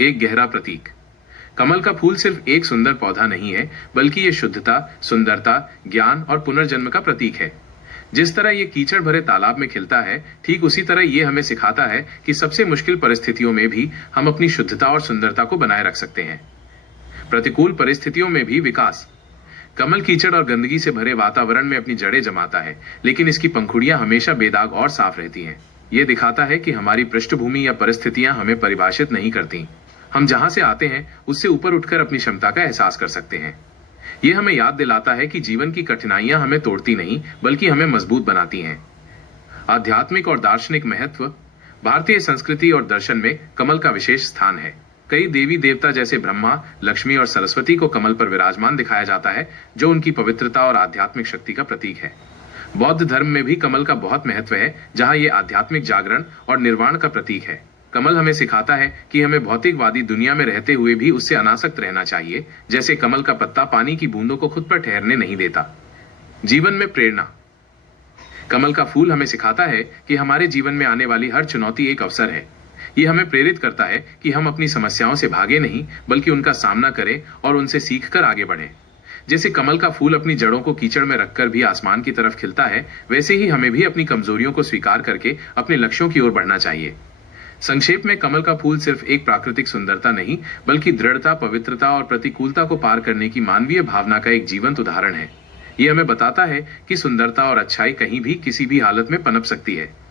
एक गहरा प्रतीक। कमल का फूल सिर्फ एक सुंदर पौधा नहीं है, बल्कि ये शुद्धता, सुंदरता, ज्ञान और पुनर्जन्म का प्रतीक है। जिस तरह ये कीचड़ भरे तालाब में खिलता है, ठीक उसी तरह ये हमें सिखाता है कि सबसे मुश्किल परिस्थितियों में भी हम अपनी शुद्धता और सुंदरता को बनाए रख सकते हैं। प्रतिकूल परिस्थितियों में भी विकास। कमल कीचड़ और गंदगी से भरे वातावरण में अपनी जड़ें जमाता है, लेकिन इसकी पंखुड़ियां हमेशा बेदाग और साफ रहती हैं। ये दिखाता है कि हमारी पृष्ठभूमि या परिस्थितियां हमें परिभाषित नहीं करती। हम जहां से आते हैं उससे ऊपर उठकर अपनी क्षमता का एहसास कर सकते हैं। ये हमें याद दिलाता है कि जीवन की कठिनाइयां हमें तोड़ती नहीं, बल्कि हमें मजबूत बनाती हैं। आध्यात्मिक और दार्शनिक महत्व। भारतीय संस्कृति और दर्शन में कमल का विशेष स्थान है। कई देवी देवता जैसे ब्रह्मा, लक्ष्मी और सरस्वती को कमल पर विराजमान दिखाया जाता है, जो उनकी पवित्रता और आध्यात्मिक शक्ति का प्रतीक है। बौद्ध धर्म में भी कमल का बहुत महत्व है, जहां ये आध्यात्मिक जागरण और निर्वाण का प्रतीक है। कमल हमें सिखाता है कि हमें भौतिकवादी दुनिया में रहते हुए भी उससे अनासक्त रहना चाहिए। जैसे कमल का पत्ता पानी की बूंदों को खुद पर ठहरने नहीं देता। जीवन में प्रेरणा। कमल का फूल हमें सिखाता है कि हमारे जीवन में आने वाली हर चुनौती एक अवसर है। ये हमें प्रेरित करता है कि हम अपनी समस्याओं से भागे नहीं, बल्कि उनका सामना करें और उनसे सीखकर आगे बढ़ें। जैसे कमल का फूल अपनी जड़ों को कीचड़ में रखकर भी आसमान की तरफ खिलता है, वैसे ही हमें भी अपनी कमजोरियों को स्वीकार करके अपने लक्ष्यों की ओर बढ़ना चाहिए। संक्षेप में, कमल का फूल सिर्फ एक प्राकृतिक सुंदरता नहीं, बल्कि दृढ़ता, पवित्रता और प्रतिकूलता को पार करने की मानवीय भावना का एक जीवंत उदाहरण है। ये हमें बताता है कि सुंदरता और अच्छाई कहीं भी, किसी भी हालत में पनप सकती है।